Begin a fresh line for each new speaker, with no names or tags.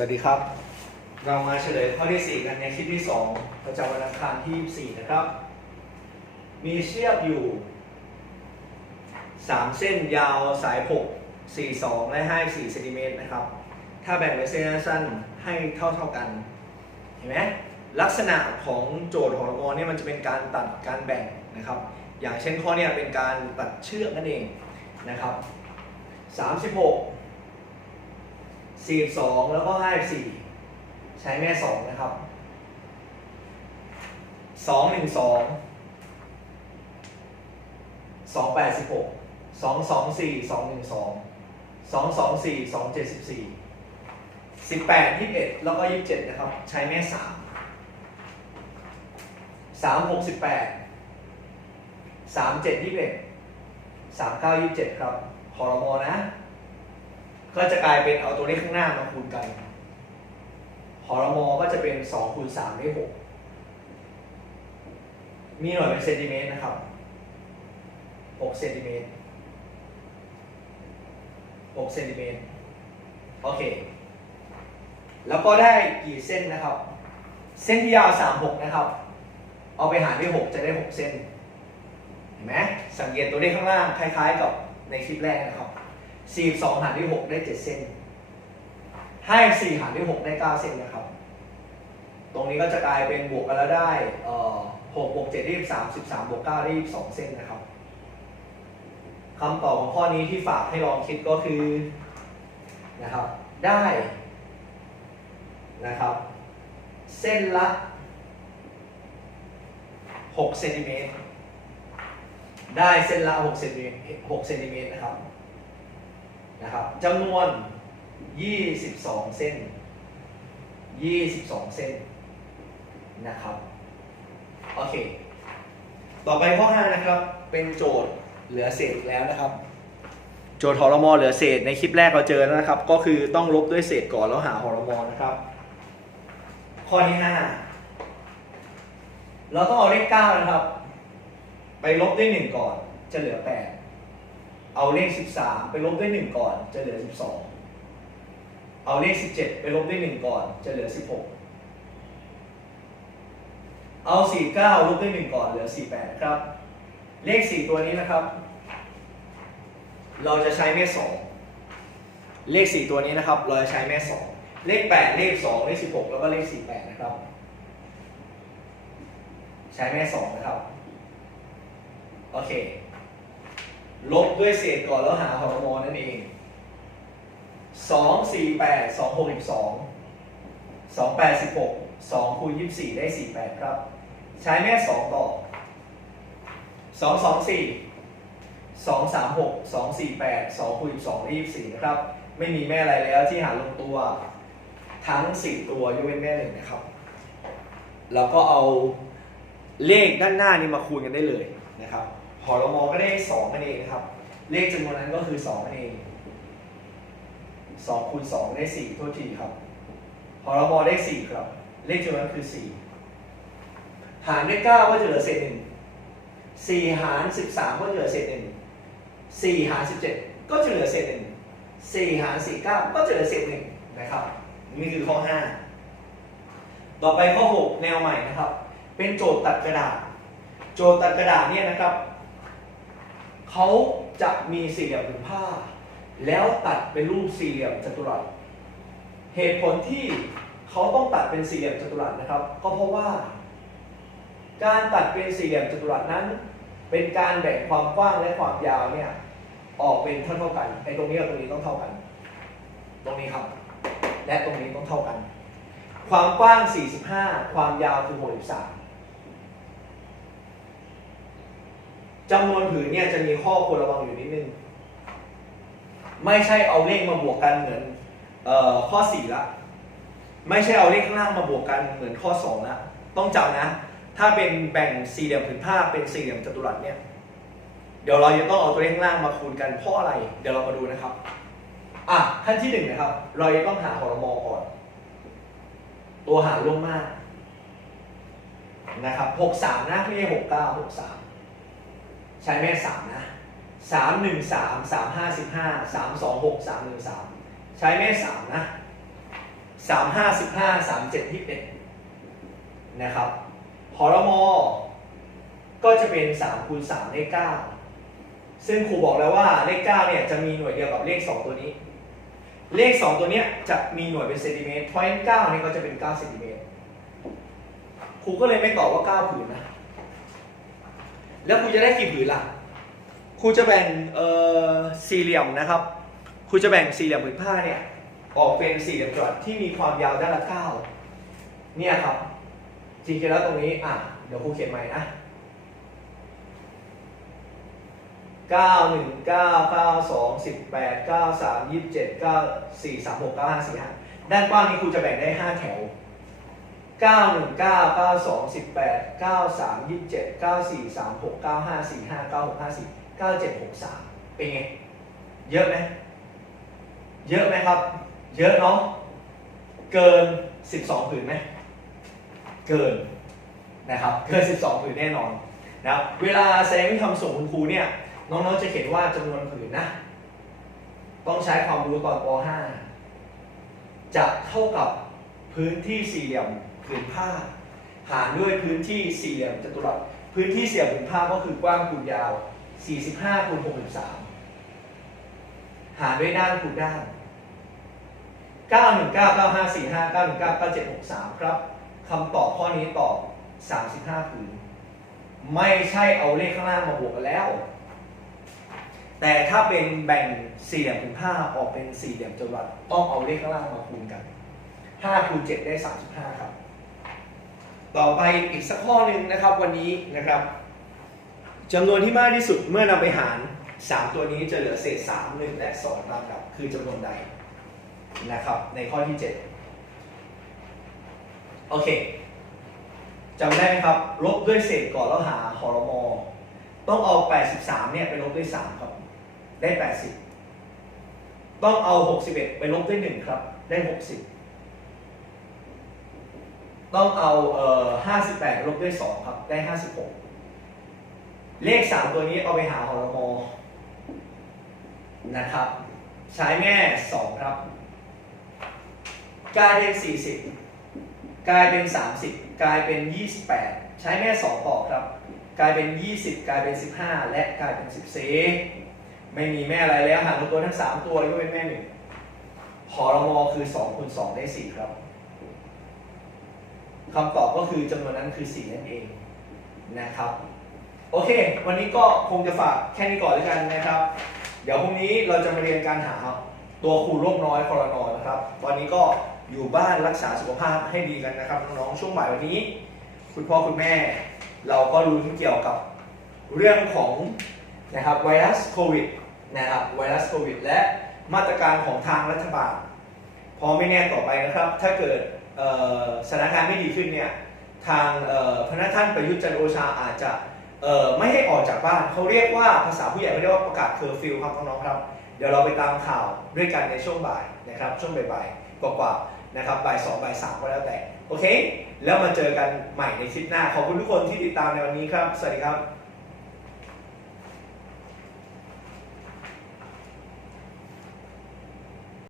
สวัสดีครับ เรามาเฉลยข้อที่ 4 กันในคลิปที่ 2 ประจำวันอังคารที่ 24 นะครับ มีเชือกอยู่ 3 เส้นยาวสาย 6 42 และให้4เซนติเมตรนะครับ ถ้าแบ่งเป็นเส้นสั้นให้เท่าเท่าๆกัน เห็นไหมลักษณะของโจทย์ของละครเนี่ยมันจะเป็นการตัดการแบ่งนะครับ อย่างเช่นข้อเนี้เป็นการตัดเชือกนั่นเองนะครับ36 42 แล้วก็ 54 ใช้แม่ 2 นะครับ 2 1 2 2 8 6 2 2 4 2 1 2 2 2 4 2 7 14 18 21 แล้วก็ 27 นะครับ ใช้แม่ 3 3 6 18 3 7 21 3 9 27 ครับคอรมอนะ ก็จะกลายเป็นเอาตัวเลขข้างหน้ามาคูณกันหอรมอก็จะเป็น2คูณ3ได้6มีหน่วยเป็นเซนติเมตรนะครับ6เซนติเมตร6เซนติเมตรโอเค แล้วก็ได้กี่เส้นนะครับ เส้นที่ยาว36 นะครับ เอาไปหารด้วย 6 จะได้ 6 เส้น เห็นไหมสังเกตตัวเลขข้างล่างคล้าย ๆ กับในคลิปแรกนะครับ 42 หารด้วย 6 ได้ 7 เส้นให้4หารด้วย 6 ได้ 9 เส้นนะครับ ตรงนี้ก็จะกลายเป็นบวกกันแล้วได้6บวก7ได้23 13บวก9ได้22 เส้นนะครับคำตอบของข้อนี้ที่ฝากให้ลองคิดก็คือนะครับ ได้นะครับ เส้นละ6เซนติเมตรได้เส้นละ6เซนติเมตร6เซนติเมตรนะครับ นะครับจำนวน 22 เส้น 22 เส้นนะครับโอเค ต่อไปข้อ 5 นะครับเป็นโจทย์เหลือเศษแล้วนะครับ โจทย์หอรมอเหลือเศษในคลิปแรกเราเจอแล้วนะครับ ก็คือต้องลบด้วยเศษก่อนแล้วหาหอรมอนะครับ ข้อที่ 5 เราต้องเอาเลข9นะครับ ไปลบด้วย 1 ก่อนจะเหลือ 8 เอาเลข 13 ไปลบด้วย 1 ก่อน จะเหลือ 12 เอาเลข 17 ไปลบด้วย 1 ก่อน จะเหลือ 16 เอา 49 ลบด้วย 1 ก่อน เหลือ 48 ครับ เลข 4 ตัวนี้นะครับ เราจะใช้แม่ 2 เลข 4 ตัวนี้นะครับ เราจะใช้แม่ 2 เลข 8 เลข 2 เลข 16 แล้วก็เลข 48 นะครับ ใช้แม่ 2 นะครับ โอเค ลบด้วยเศษก่อนแล้วหาหอรมอนั่นเองสองสี่แปดสองหกสิบสองสองแปดสิบหกสองคูณยี่สิบสี่ได้สี่แปดครับ ใช้แม่สองต่อสองสองสี่สองสามหกสองสี่แปดสองคูณสองได้ยี่สิบสี่นะครับ ไม่มีแม่อะไรแล้วที่หาลงตัว ทั้งสี่ตัวยกเว้นแม่หนึ่งนะครับ แล้วก็เอาเลขด้านหน้านี้มาคูณกันได้เลยนะครับ หอรมอก็ได้สองนั่นเองนะครับ เลขจำนวนนั้นก็คือสองนั่นเองสองคูณสองได้สี่โทษทีครับหอรมอได้สี่ครับ เลขจำนวนนั้นคือสี่หารด้วยเก้าก็จะเหลือเศษหนึ่งสี่หารสิบสามก็จะเหลือเศษหนึ่งสี่หารสิบเจ็ดก็จะเหลือเศษหนึ่งสี่หารสี่เก้าก็จะเหลือเศษหนึ่งนะครับ นี่คือข้อห้าต่อไปข้อหกแนวใหม่นะครับ เป็นโจทย์ตัดกระดาษ โจทย์ตัดกระดาษเนี่ยนะครับ เขาจะมีสี่เหลี่ยมผืนผ้า แล้วตัดเป็นรูปสี่เหลี่ยมจัตุรัส เหตุผลที่เขาต้องตัดเป็นสี่เหลี่ยมจัตุรัสนะครับ ก็เพราะว่า การตัดเป็นสี่เหลี่ยมจัตุรัสนั้น เป็นการแบ่งความกว้างและความยาวเนี่ยออกเป็นเท่าเท่าๆกันไอ้ตรงนี้กับตรงนี้ต้องเท่ากัน ตรงนี้ครับ และตรงนี้ต้องเท่ากัน ความกว้าง 45 ความยาวคือ 63 จำนวนผืนเนี่ยจะมีข้อควรระวังอยู่นิดนึง ไม่ใช่เอาเลขมาบวกกันเหมือนเอ่อข้อ4ละไม่ใช่เอาเลขข้างล่างมาบวกกันเหมือนข้อ2ละต้องจำนะ ถ้าเป็นแบ่งสี่เหลี่ยมผืนผ้าเป็นสี่เหลี่ยมจัตุรัสเนี่ย เดี๋ยวเราจะต้องเอาตัวเลขข้างล่างมาคูณกันเพราะอะไร เดี๋ยวเรามาดูนะครับอะขั้นที่หนึ่งนะครับ เราจะต้องหาหอรมอก่อน ตัวหารร่วมมากนะครับหกสามนะไม่ใช่หกเก้าหกสาม ช้แม่สามนะสามหนึ่งสามสามห้าสิบห้าสามสองหกสามหนึ่งสามใช้แม่สามนะสามห้าสิบห้าสามเจ็ดยี่สิบเอ็ดนะครับหอรมอก็จะเป็นสามคูณสามเลขเก้าซึ่งครูบอกแล้วว่าเลขเก้าเนี่ยจะมีหน่วยเดียวกับเลขสองตัวนี้ เลขสองตัวเนี้ยจะมีหน่วยเป็นเซนติเมตรเพราะงั้นเก้านี่ก็จะเป็นเก้าเซนติเมตรครูก็เลยไม่ตอบว่าเก้าผืนนะ แล้วครูจะได้กี่ผืนล่ะครูจะแบ่งเอ่อสี่เหลี่ยมนะครับครูจะแบ่งสี่เหลี่ยมผืนผ้าเนี่ยออกเป็นสี่เหลี่ยมจัตุรัสที่มีความยาวด้านละเก้าเนี่ยครับ จริงๆแล้วตรงนี้อะเดี๋ยวครูเขียนใหม่นะเก้าหนึ่งเก้าเก้าสองสิบแปดเก้าสามยี่สิบเจ็ดเก้าสี่สามหกเก้าห้าสี่ห้าด้านกว้างนี้ครูจะแบ่งได้ห้าแถว เก้าหนึ่งเก้าเก้าสองสิบแปดเก้าสามยี่เจ็ดเก้าสี่สามหกเก้าห้าสี่ห้าเก้าหกห้าสี่เก้าเจ็ดหกสามเป็นไง เยอะไหมเยอะไหมครับ เยอะเนาะเกิน 12ผืนไหมเกินนะครับเกิน 12ผืนแน่นอนนะเวลาแสดงวิธีทำส่งคุณครูเนี่ยน้องๆจะเขียนว่าจำนวนผืนนะ ต้องใช้ความรู้ตอนป .5 จะเท่ากับพื้นที่สี่เหลี่ยม ผืนผ้า หารด้วยพื้นที่สี่เหลี่ยมจัตุรัสพื้นที่สี่เหลี่ยมผืนผ้าก็คือกว้างคูณยาว 45คูณ63 หารด้วยด้านคูณด้าน 919 9545 919 9763 ครับคำตอบข้อนี้ตอบ 35ผืน ไม่ใช่เอาเลขข้างล่างมาบวกกันแล้ว แต่ถ้าเป็นแบ่งสี่เหลี่ยมผืนผ้าออกเป็นสี่เหลี่ยมจัตุรัสต้องเอาเลขข้างล่างมาคูณกัน5คูณ7ได้ 35 ครับ ต่อไปอีกสักข้อหนึ่งนะครับวันนี้นะครับจำนวนที่มากที่สุดเมื่อนำไปหาร 3 ตัวนี้จะเหลือเศษ 3 1 และ 2 ตามกับ คือจำนวนใดนะครับในข้อที่ 7 โอเคจำได้ไหมครับ ลบด้วยเศษก่อนแล้วหาหอรมอต้องเอา 83 เนี่ยไปลบด้วย 3 ครับ ได้ 80 ต้องเอา 61 ไปลบด้วย 1 ครับ ได้ 60 ต้องเอาเอ่อ58ลบด้วย 2 ครับ ได้ 56 เลข 3 ตัวนี้เอาไปหาหอรมอนะครับ ใช้แม่2 ครับ กลายเป็น 40 กลายเป็น 30 กลายเป็น 28 ใช้แม่2ต่อครับ กลายเป็น 20 กลายเป็น 15 และกลายเป็น 14 ไม่มีแม่อะไรแล้วหารตัวทั้ง 3 ตัวยกเว้นแม่หนึ่งหอรมอคือ2คูณ2ได้ 4 ครับ คำตอบก็คือจำนวนนั้นคือ 4 นั่นเองนะครับ โอเค วันนี้ก็คงจะฝากแค่นี้ก่อนแล้วกันนะครับ เดี๋ยวพรุ่งนี้เราจะมาเรียนการหาตัวคูณร่วมน้อยคอรนอนะครับวันนี้ก็อยู่บ้านรักษาสุขภาพให้ดีกันนะครับน้องๆช่วงบ่ายวันนี้ คุณพ่อคุณแม่ เราก็รู้เกี่ยวกับเรื่องของนะครับไวรัสโควิดนะครับไวรัสโควิดและมาตรการของทางรัฐบาลพอไม่แน่ต่อไปนะครับ ถ้าเกิด สถานการณ์ไม่ดีขึ้นเนี่ยทางเอ่อพระท่านประยุทธ์จันโอชาอาจจะไม่ให้ออกจากบ้านเขาเรียกว่าภาษาผู้ใหญ่เขาเรียกว่าประกาศเคอร์ฟิวครับน้องๆครับ เดี๋ยวเราไปตามข่าวด้วยกันในช่วงบ่ายนะครับช่วงบ่ายๆกว่าๆนะครับบ่ายสองบ่ายสามก็แล้วแต่โอเค แล้วมาเจอกันใหม่ในคลิปหน้าขอบคุณทุกคนที่ติดตามในวันนี้ครับ สวัสดีครับ